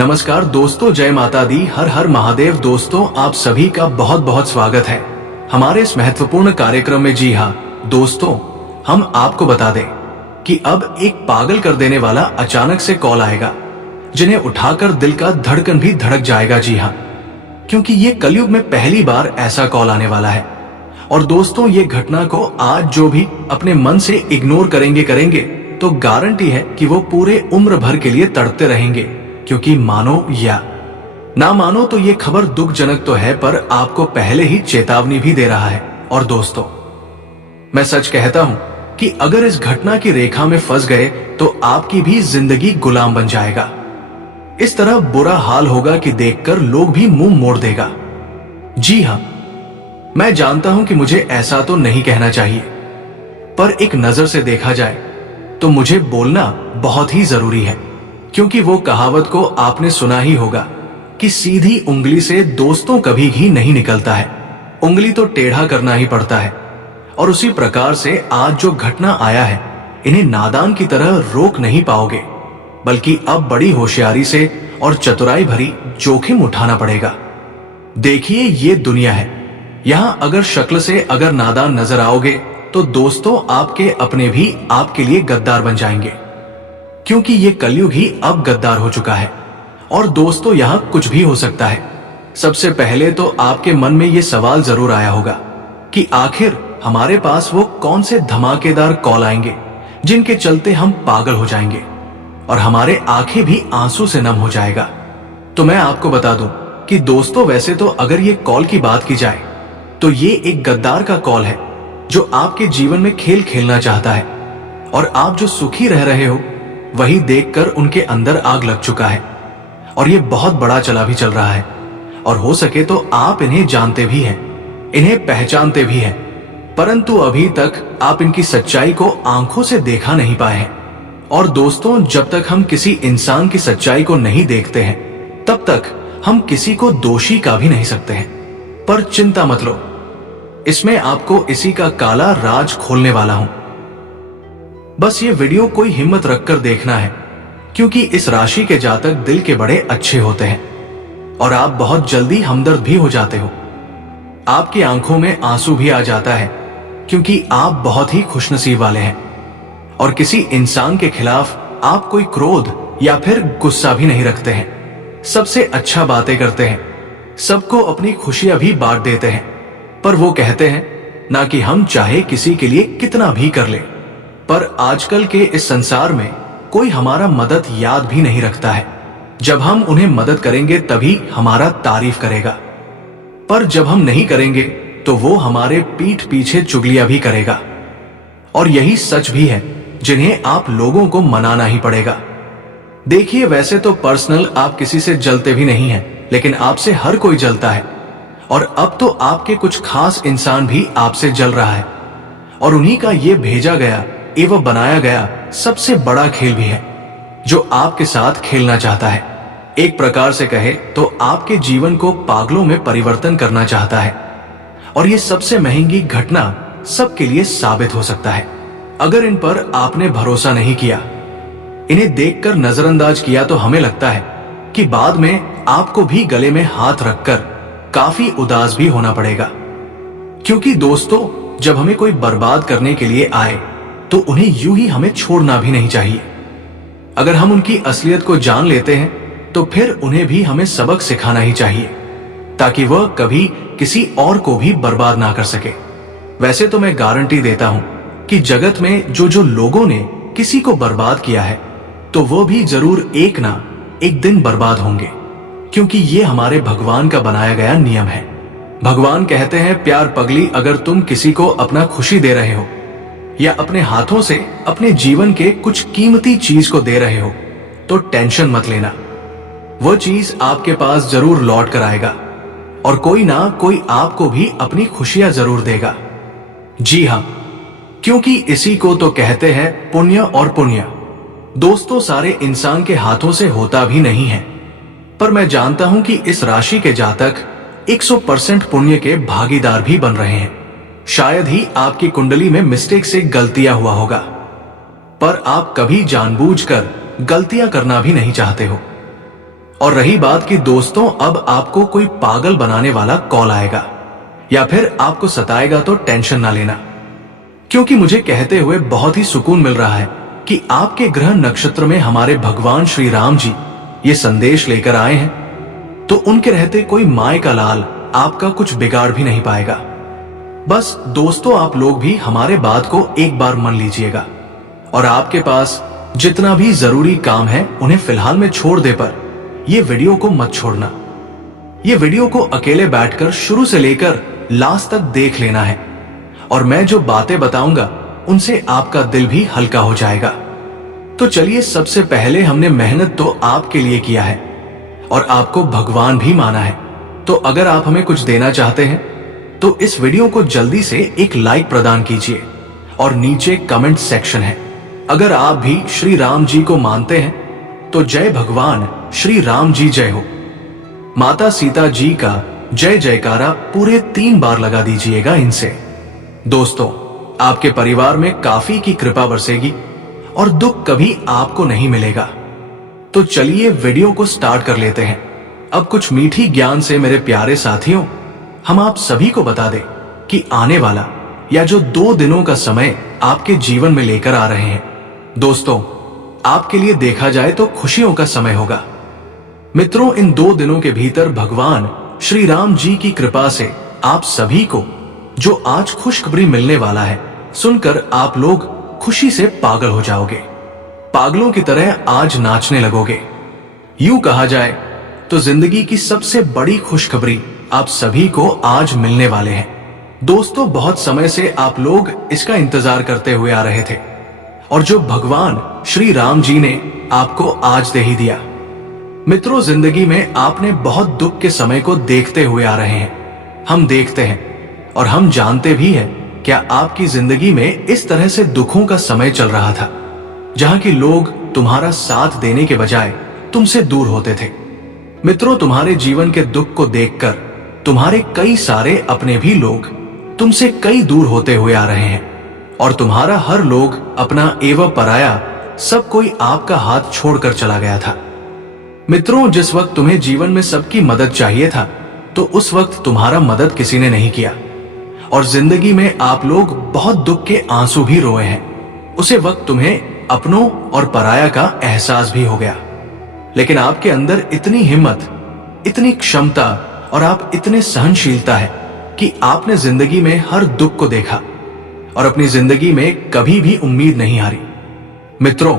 नमस्कार दोस्तों, जय माता दी, हर हर महादेव। दोस्तों, आप सभी का बहुत बहुत स्वागत है हमारे इस महत्वपूर्ण कार्यक्रम में। जी हाँ दोस्तों, हम आपको बता दें कि अब एक पागल कर देने वाला अचानक से कॉल आएगा, जिन्हें उठाकर दिल का धड़कन भी धड़क जाएगा। जी हाँ, क्योंकि ये कलयुग में पहली बार ऐसा कॉल आने वाला है। और दोस्तों, ये घटना को आज जो भी अपने मन से इग्नोर करेंगे तो गारंटी है कि वो पूरे उम्र भर के लिए तड़पते रहेंगे। क्योंकि मानो या ना मानो तो ये खबर दुखजनक तो है, पर आपको पहले ही चेतावनी भी दे रहा है। और दोस्तों, मैं सच कहता हूं कि अगर इस घटना की रेखा में फंस गए तो आपकी भी जिंदगी गुलाम बन जाएगा। इस तरह बुरा हाल होगा कि देखकर लोग भी मुंह मोड़ देगा। जी हां, मैं जानता हूं कि मुझे ऐसा तो नहीं कहना चाहिए, पर एक नजर से देखा जाए तो मुझे बोलना बहुत ही जरूरी है। क्योंकि वो कहावत को आपने सुना ही होगा कि सीधी उंगली से दोस्तों कभी भी नहीं निकलता है, उंगली तो टेढ़ा करना ही पड़ता है। और उसी प्रकार से आज जो घटना आया है, इन्हें नादान की तरह रोक नहीं पाओगे, बल्कि अब बड़ी होशियारी से और चतुराई भरी जोखिम उठाना पड़ेगा। देखिए, ये दुनिया है, यहां अगर शक्ल से अगर नादान नजर आओगे तो दोस्तों आपके अपने भी आपके लिए गद्दार बन जाएंगे। क्योंकि ये कलयुग ही अब गद्दार हो चुका है। और दोस्तों, यहां कुछ भी हो सकता है। सबसे पहले तो आपके मन में ये सवाल जरूर आया होगा कि आखिर हमारे पास वो कौन से धमाकेदार कॉल आएंगे जिनके चलते हम पागल हो जाएंगे और हमारे आंखें भी आंसू से नम हो जाएगा। तो मैं आपको बता दूं कि दोस्तों, वैसे तो अगर ये कॉल की बात की जाए तो ये एक गद्दार का कॉल है जो आपके जीवन में खेल खेलना चाहता है। और आप जो सुखी रह रहे हो वही देखकर उनके अंदर आग लग चुका है। और ये बहुत बड़ा चला भी चल रहा है। और हो सके तो आप इन्हें जानते भी हैं, इन्हें पहचानते भी हैं, परंतु अभी तक आप इनकी सच्चाई को आंखों से देखा नहीं पाए हैं। और दोस्तों, जब तक हम किसी इंसान की सच्चाई को नहीं देखते हैं तब तक हम किसी को दोषी का भी नहीं सकते हैं। पर चिंता मत लो, इसमें आपको इसी का काला राज खोलने वाला हूं। बस ये वीडियो कोई हिम्मत रखकर देखना है, क्योंकि इस राशि के जातक दिल के बड़े अच्छे होते हैं और आप बहुत जल्दी हमदर्द भी हो जाते हो। आपकी आंखों में आंसू भी आ जाता है, क्योंकि आप बहुत ही खुशनसीब वाले हैं। और किसी इंसान के खिलाफ आप कोई क्रोध या फिर गुस्सा भी नहीं रखते हैं। सबसे अच्छा बातें करते हैं, सबको अपनी खुशियां भी बांट देते हैं। पर वो कहते हैं ना कि हम चाहे किसी के लिए कितना भी कर ले, पर आजकल के इस संसार में कोई हमारा मदद याद भी नहीं रखता है। जब हम उन्हें मदद करेंगे तभी हमारा तारीफ करेगा, पर जब हम नहीं करेंगे तो वो हमारे पीठ पीछे चुगलियां भी करेगा। और यही सच भी है जिन्हें आप लोगों को मनाना ही पड़ेगा। देखिए, वैसे तो पर्सनल आप किसी से जलते भी नहीं हैं, लेकिन आपसे हर कोई जलता है। और अब तो आपके कुछ खास इंसान भी आपसे जल रहा है। और उन्हीं का ये भेजा गया एवं बनाया गया सबसे बड़ा खेल भी है जो आपके साथ खेलना चाहता है। एक प्रकार से कहे तो आपके जीवन को पागलों में परिवर्तन करना चाहता है। और ये सबसे महंगी घटना सबके लिए साबित हो सकता है। अगर इन पर आपने भरोसा नहीं किया, इन्हें देखकर नजरअंदाज किया, तो हमें लगता है कि बाद में आपको भी गले में हाथ रखकर काफी उदास भी होना पड़ेगा। क्योंकि दोस्तों, जब हमें कोई बर्बाद करने के लिए आए तो उन्हें यूं ही हमें छोड़ना भी नहीं चाहिए। अगर हम उनकी असलियत को जान लेते हैं तो फिर उन्हें भी हमें सबक सिखाना ही चाहिए, ताकि वह कभी किसी और को भी बर्बाद ना कर सके। वैसे तो मैं गारंटी देता हूं कि जगत में जो लोगों ने किसी को बर्बाद किया है तो वो भी जरूर एक ना एक दिन बर्बाद होंगे। क्योंकि ये हमारे भगवान का बनाया गया नियम है। भगवान कहते हैं, प्यार पगली, अगर तुम किसी को अपना खुशी दे रहे हो या अपने हाथों से अपने जीवन के कुछ कीमती चीज को दे रहे हो तो टेंशन मत लेना, वो चीज आपके पास जरूर लौट कर आएगा और कोई ना कोई आपको भी अपनी खुशियां जरूर देगा। जी हां, क्योंकि इसी को तो कहते हैं पुण्य। और पुण्य दोस्तों सारे इंसान के हाथों से होता भी नहीं है, पर मैं जानता हूं कि इस राशि के जातक 100% पुण्य के भागीदार भी बन रहे हैं। शायद ही आपकी कुंडली में मिस्टेक से गलतियां हुआ होगा, पर आप कभी जानबूझकर गलतियां करना भी नहीं चाहते हो। और रही बात कि दोस्तों अब आपको कोई पागल बनाने वाला कॉल आएगा या फिर आपको सताएगा तो टेंशन ना लेना, क्योंकि मुझे कहते हुए बहुत ही सुकून मिल रहा है कि आपके ग्रह नक्षत्र में हमारे भगवान श्री राम जी ये संदेश लेकर आए हैं, तो उनके रहते कोई माय का लाल आपका कुछ बिगाड़ भी नहीं पाएगा। बस दोस्तों आप लोग भी हमारे बात को एक बार मान लीजिएगा और आपके पास जितना भी जरूरी काम है उन्हें फिलहाल में छोड़ दे, पर ये वीडियो को मत छोड़ना। ये वीडियो को अकेले बैठकर शुरू से लेकर लास्ट तक देख लेना है और मैं जो बातें बताऊंगा उनसे आपका दिल भी हल्का हो जाएगा। तो चलिए, सबसे पहले हमने मेहनत तो आपके लिए किया है और आपको भगवान भी माना है, तो अगर आप हमें कुछ देना चाहते हैं तो इस वीडियो को जल्दी से एक लाइक प्रदान कीजिए और नीचे कमेंट सेक्शन है। अगर आप भी श्री राम जी को मानते हैं तो जय भगवान श्री राम जी जय हो, माता सीता जी का जय जयकारा पूरे 3 बार लगा दीजिएगा इनसे। दोस्तों, आपके परिवार में काफी की कृपा बरसेगी और दुख कभी आपको नहीं मिलेगा। तो चलिए वीडियो को स्टार्ट कर लेते हैं। अब कुछ मीठी ज्ञान से मेरे प्यारे साथियों, हम आप सभी को बता दें कि आने वाला या जो 2 दिनों का समय आपके जीवन में लेकर आ रहे हैं, दोस्तों आपके लिए देखा जाए तो खुशियों का समय होगा। मित्रों, इन 2 दिनों के भीतर भगवान श्री राम जी की कृपा से आप सभी को जो आज खुशखबरी मिलने वाला है, सुनकर आप लोग खुशी से पागल हो जाओगे। पागलों की तरह आज नाचने लगोगे। यूं कहा जाए तो जिंदगी की सबसे बड़ी खुशखबरी आप सभी को आज मिलने वाले हैं। दोस्तों, बहुत समय से आप लोग इसका इंतजार करते हुए आ रहे थे और जो भगवान श्री राम जी ने आपको आज दे ही दिया। मित्रों, जिंदगी में आपने बहुत दुख के समय को देखते हुए आ रहे हैं। हम देखते हैं और हम जानते भी हैं, क्या आपकी जिंदगी में इस तरह से दुखों का समय चल रहा था जहां की लोग तुम्हारा साथ देने के बजाय तुमसे दूर होते थे। मित्रों, तुम्हारे जीवन के दुख को देखकर तुम्हारे कई सारे अपने भी लोग तुमसे कई दूर होते हुए आ रहे हैं और तुम्हारा हर लोग अपना एवं पराया सब कोई आपका हाथ छोड़कर चला गया था। मित्रों, जिस वक्त तुम्हें जीवन में सबकी मदद चाहिए था तो उस वक्त तुम्हारा मदद किसी ने नहीं किया और जिंदगी में आप लोग बहुत दुख के आंसू भी रोए हैं। उसे वक्त तुम्हें अपनों और पराया का एहसास भी हो गया, लेकिन आपके अंदर इतनी हिम्मत, इतनी क्षमता और आप इतने सहनशीलता है कि आपने जिंदगी में हर दुख को देखा और अपनी जिंदगी में कभी भी उम्मीद नहीं हारी। मित्रों,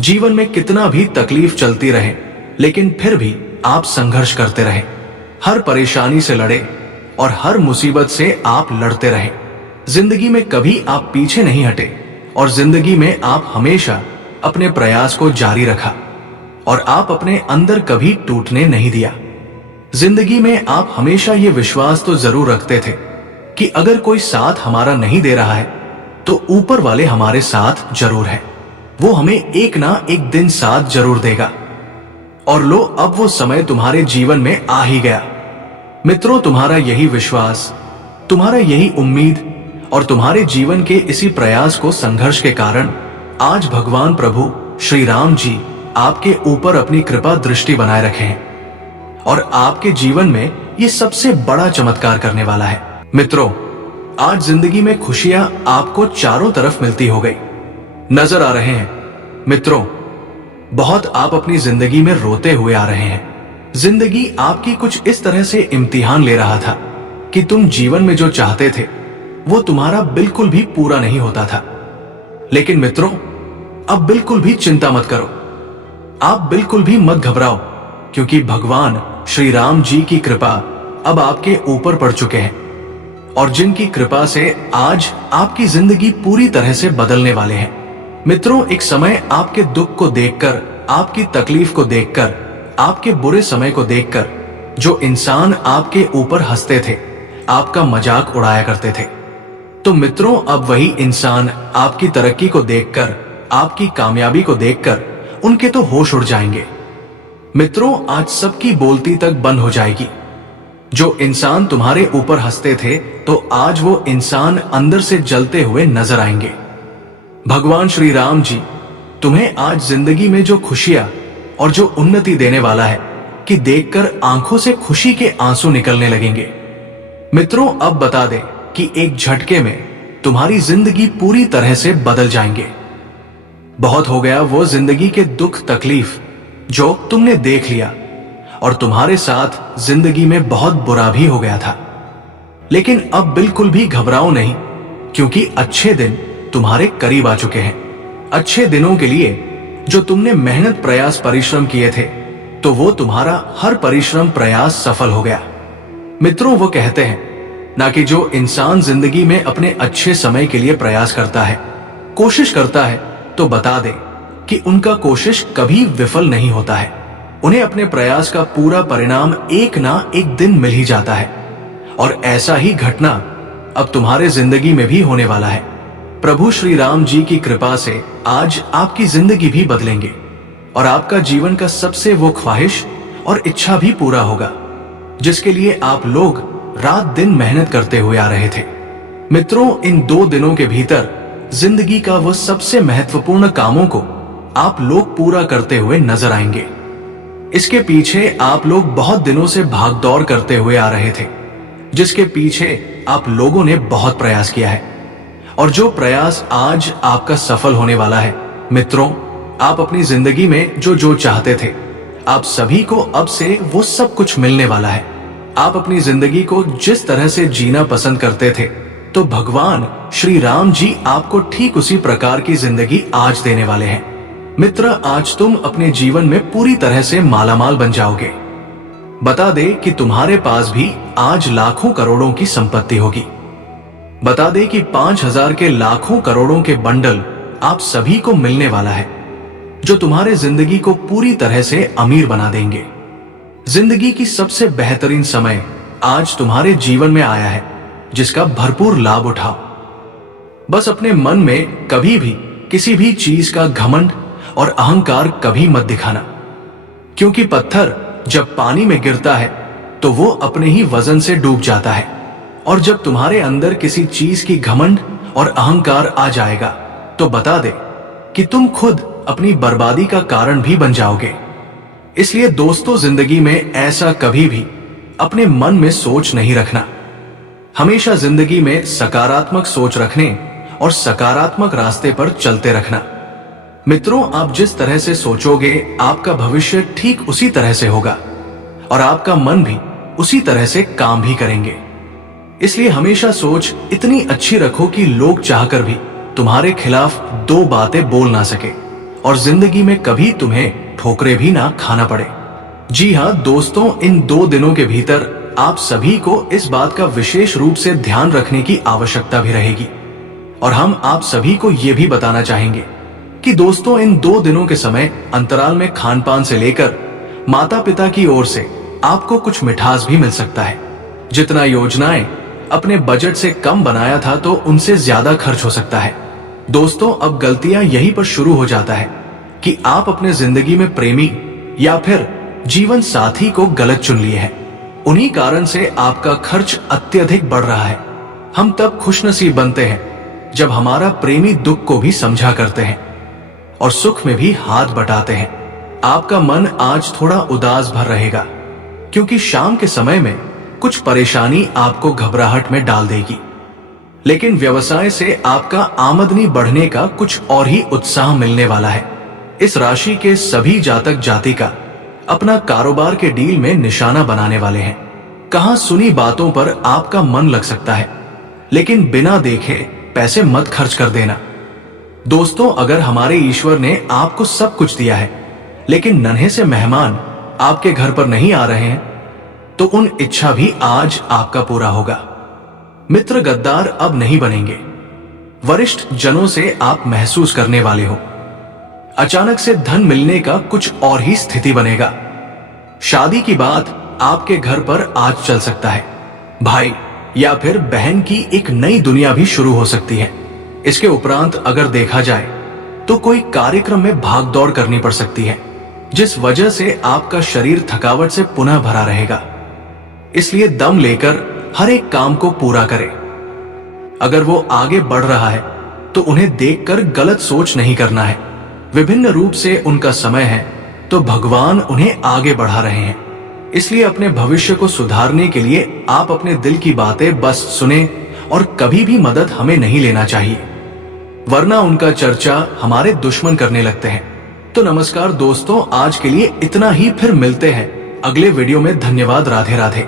जीवन में कितना भी तकलीफ चलती रहे लेकिन फिर भी आप संघर्ष करते रहे, हर परेशानी से लड़े और हर मुसीबत से आप लड़ते रहे। जिंदगी में कभी आप पीछे नहीं हटे और जिंदगी में आप हमेशा अपने प्रयास को जारी रखा और आप अपने अंदर कभी टूटने नहीं दिया। जिंदगी में आप हमेशा ये विश्वास तो जरूर रखते थे कि अगर कोई साथ हमारा नहीं दे रहा है तो ऊपर वाले हमारे साथ जरूर है, वो हमें एक ना एक दिन साथ जरूर देगा। और लो, अब वो समय तुम्हारे जीवन में आ ही गया। मित्रों, तुम्हारा यही विश्वास, तुम्हारा यही उम्मीद और तुम्हारे जीवन के इसी प्रयास को संघर्ष के कारण आज भगवान प्रभु श्री राम जी आपके ऊपर अपनी कृपा दृष्टि बनाए रखे हैं और आपके जीवन में ये सबसे बड़ा चमत्कार करने वाला है। मित्रों, आज जिंदगी में खुशियां आपको चारों तरफ मिलती हो गई नजर आ रहे हैं। मित्रों, बहुत आप अपनी जिंदगी में रोते हुए आ रहे हैं। जिंदगी आपकी कुछ इस तरह से इम्तिहान ले रहा था कि तुम जीवन में जो चाहते थे वो तुम्हारा बिल्कुल भी पूरा नहीं होता था। लेकिन मित्रों, अब बिल्कुल भी चिंता मत करो, आप बिल्कुल भी मत घबराओ, क्योंकि भगवान श्री राम जी की कृपा अब आपके ऊपर पड़ चुके हैं और जिनकी कृपा से आज आपकी जिंदगी पूरी तरह से बदलने वाले हैं। मित्रों, एक समय आपके दुख को देखकर, आपकी तकलीफ को देखकर, आपके बुरे समय को देखकर जो इंसान आपके ऊपर हंसते थे, आपका मजाक उड़ाया करते थे, तो मित्रों अब वही इंसान आपकी तरक्की को देखकर, आपकी कामयाबी को देखकर उनके तो होश उड़ जाएंगे। मित्रों, आज सबकी बोलती तक बंद हो जाएगी। जो इंसान तुम्हारे ऊपर हंसते थे तो आज वो इंसान अंदर से जलते हुए नजर आएंगे। भगवान श्री राम जी तुम्हें आज जिंदगी में जो खुशियां और जो उन्नति देने वाला है कि देखकर आंखों से खुशी के आंसू निकलने लगेंगे। मित्रों, अब बता दें कि एक झटके में तुम्हारी जिंदगी पूरी तरह से बदल जाएंगे। बहुत हो गया वो जिंदगी के दुख तकलीफ जो तुमने देख लिया, और तुम्हारे साथ जिंदगी में बहुत बुरा भी हो गया था। लेकिन अब बिल्कुल भी घबराओ नहीं, क्योंकि अच्छे दिन तुम्हारे करीब आ चुके हैं। अच्छे दिनों के लिए जो तुमने मेहनत प्रयास परिश्रम किए थे, तो वो तुम्हारा हर परिश्रम प्रयास सफल हो गया। मित्रों, वो कहते हैं ना कि जो इंसान जिंदगी में अपने अच्छे समय के लिए प्रयास करता है, कोशिश करता है, तो बता दे कि उनका कोशिश कभी विफल नहीं होता है। उन्हें अपने प्रयास का पूरा परिणाम एक ना एक दिन मिल ही जाता है। और ऐसा ही घटना अब तुम्हारे जिंदगी में भी होने वाला है। प्रभु श्री राम जी की कृपा से आज आपकी जिंदगी भी बदलेंगे और आपका जीवन का सबसे वो ख्वाहिश और इच्छा भी पूरा होगा जिसके लिए आप लोग रात दिन मेहनत करते हुए आ रहे थे। मित्रों, इन 2 दिनों के भीतर जिंदगी का वो सबसे महत्वपूर्ण कामों को आप लोग पूरा करते हुए नजर आएंगे। इसके पीछे आप लोग बहुत दिनों से भागदौड़ करते हुए आ रहे थे, जिसके पीछे आप लोगों ने बहुत प्रयास किया है, और जो प्रयास आज आपका सफल होने वाला है। मित्रों, आप अपनी जिंदगी में जो चाहते थे, आप सभी को अब से वो सब कुछ मिलने वाला है। आप अपनी जिंदगी को जिस तरह से जीना पसंद करते थे, तो भगवान श्री राम जी आपको ठीक उसी प्रकार की जिंदगी आज देने वाले हैं। मित्र, आज तुम अपने जीवन में पूरी तरह से मालामाल बन जाओगे। बता दे कि तुम्हारे पास भी आज लाखों करोड़ों की संपत्ति होगी। बता दे कि 5000 के लाखों करोड़ों के बंडल आप सभी को मिलने वाला है, जो तुम्हारे जिंदगी को पूरी तरह से अमीर बना देंगे। जिंदगी की सबसे बेहतरीन समय आज तुम्हारे जीवन में आया है, जिसका भरपूर लाभ उठाओ। बस अपने मन में कभी भी किसी भी चीज का घमंड और अहंकार कभी मत दिखाना, क्योंकि पत्थर जब पानी में गिरता है तो वो अपने ही वजन से डूब जाता है, और जब तुम्हारे अंदर किसी चीज की घमंड और अहंकार आ जाएगा तो बता दे कि तुम खुद अपनी बर्बादी का कारण भी बन जाओगे। इसलिए दोस्तों, जिंदगी में ऐसा कभी भी अपने मन में सोच नहीं रखना। हमेशा जिंदगी में सकारात्मक सोच रखने और सकारात्मक रास्ते पर चलते रखना। मित्रों, आप जिस तरह से सोचोगे आपका भविष्य ठीक उसी तरह से होगा, और आपका मन भी उसी तरह से काम भी करेंगे। इसलिए हमेशा सोच इतनी अच्छी रखो कि लोग चाहकर भी तुम्हारे खिलाफ 2 बातें बोल ना सके, और जिंदगी में कभी तुम्हें ठोकरें भी ना खाना पड़े। जी हाँ दोस्तों, इन 2 दिनों के भीतर आप सभी को इस बात का विशेष रूप से ध्यान रखने की आवश्यकता भी रहेगी, और हम आप सभी को यह भी बताना चाहेंगे कि दोस्तों, इन 2 दिनों के समय अंतराल में खान पान से लेकर माता पिता की ओर से आपको कुछ मिठास भी मिल सकता है। जितना योजनाएं अपने बजट से कम बनाया था, तो उनसे ज्यादा खर्च हो सकता है। दोस्तों, अब गलतियां यहीं पर शुरू हो जाता है कि आप अपने जिंदगी में प्रेमी या फिर जीवन साथी को गलत चुन लिए हैं। उन्हीं कारण से आपका खर्च अत्यधिक बढ़ रहा है। हम तब खुशनसीब बनते हैं जब हमारा प्रेमी दुख को भी समझा करते हैं और सुख में भी हाथ बटाते हैं। आपका मन आज थोड़ा उदास भर रहेगा, क्योंकि शाम के समय में कुछ परेशानी आपको घबराहट में डाल देगी। लेकिन व्यवसाय से आपका आमदनी बढ़ने का कुछ और ही उत्साह मिलने वाला है। इस राशि के सभी जातक जातिका अपना कारोबार के डील में निशाना बनाने वाले हैं। कहां सुनी बातों पर आपका मन लग सकता है, लेकिन बिना देखे पैसे मत खर्च कर देना। दोस्तों, अगर हमारे ईश्वर ने आपको सब कुछ दिया है, लेकिन नन्हे से मेहमान आपके घर पर नहीं आ रहे हैं, तो उन इच्छा भी आज आपका पूरा होगा। मित्र गद्दार अब नहीं बनेंगे। वरिष्ठ जनों से आप महसूस करने वाले हो। अचानक से धन मिलने का कुछ और ही स्थिति बनेगा। शादी की बात आपके घर पर आज चल सकता है। भाई या फिर बहन की एक नई दुनिया भी शुरू हो सकती है। इसके उपरांत अगर देखा जाए तो कोई कार्यक्रम में भागदौड़ करनी पड़ सकती है, जिस वजह से आपका शरीर थकावट से पुनः भरा रहेगा। इसलिए दम लेकर हर एक काम को पूरा करें। अगर वो आगे बढ़ रहा है तो उन्हें देखकर गलत सोच नहीं करना है। विभिन्न रूप से उनका समय है, तो भगवान उन्हें आगे बढ़ा रहे हैं। इसलिए अपने भविष्य को सुधारने के लिए आप अपने दिल की बातें बस सुने और कभी भी मदद हमें नहीं लेना चाहिए, वरना उनका चर्चा हमारे दुश्मन करने लगते हैं। तो नमस्कार दोस्तों, आज के लिए इतना ही, फिर मिलते हैं अगले वीडियो में। धन्यवाद। राधे राधे।